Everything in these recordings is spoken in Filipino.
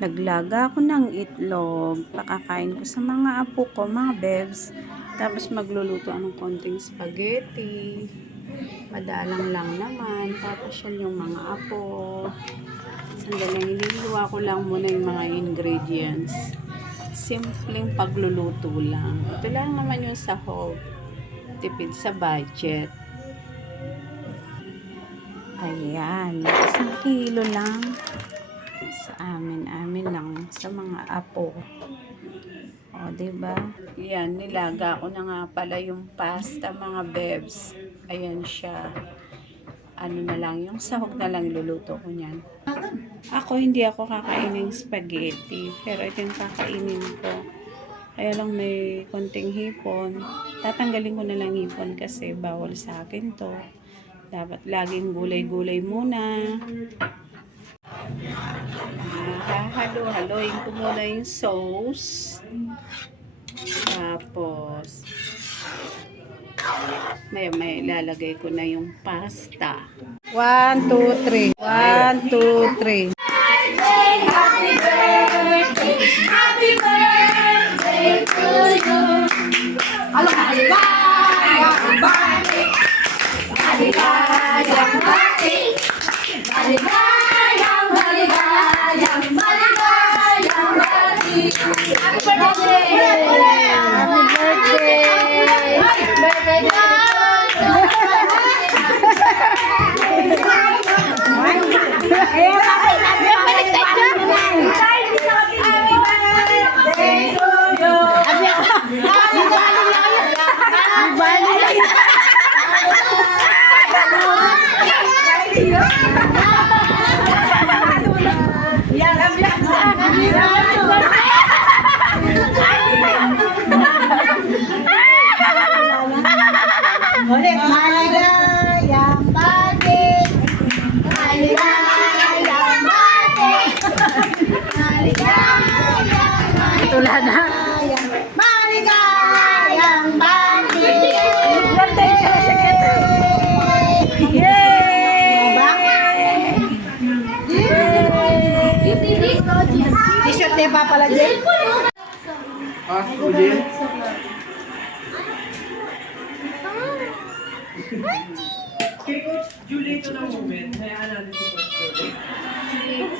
Naglaga ako ng itlog. Pakakain ko sa mga apo ko, mga bebs. Tapos magluluto ng konting spaghetti. Madalang lang naman. Papasyal yung mga apo. Sandali, nililuwa ko lang muna yung mga ingredients. Simpleng pagluluto lang. Ito lang naman yung sahog. Tipid sa budget. Ayan. 1 kilo lang. Sa amin lang. Sa mga apo. O, diba? Yan, nilaga ko na nga pala yung pasta, mga bebs. Ayan siya. Ano na lang, yung sahog na lang luluto ko niyan. Hindi ako kakainin spaghetti. Pero ito yung kakainin ko. Kaya lang may konting hipon. Tatanggalin ko na lang hipon kasi bawal sa akin to. Dapat laging gulay-gulay muna. Halo-haloin ko muna yung sauce. Tapos may ilalagay ko na yung pasta. 1, 2, 3. 1, 2, 3. Happy birthday to you. Maligayang birthday. Maligayang birthday. Maligayang, maligayang, maligayang birthday. Happy birthday. Happy birthday. Ulit, maligayang birthday. Maligayang birthday. Maligayang birthday. Tula na. Maligayang birthday. T-shirt ni Papa lagi. Kay Coach Julie ito ng moment, hayaan natin si Coach Julie.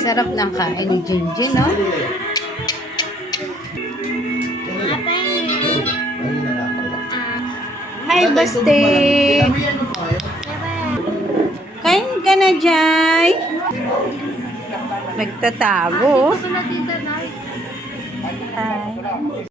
Sarap ng kain ni Jinjin, no? Hi, Basti! Kain ka na, Jai! Nagtatago. Hi.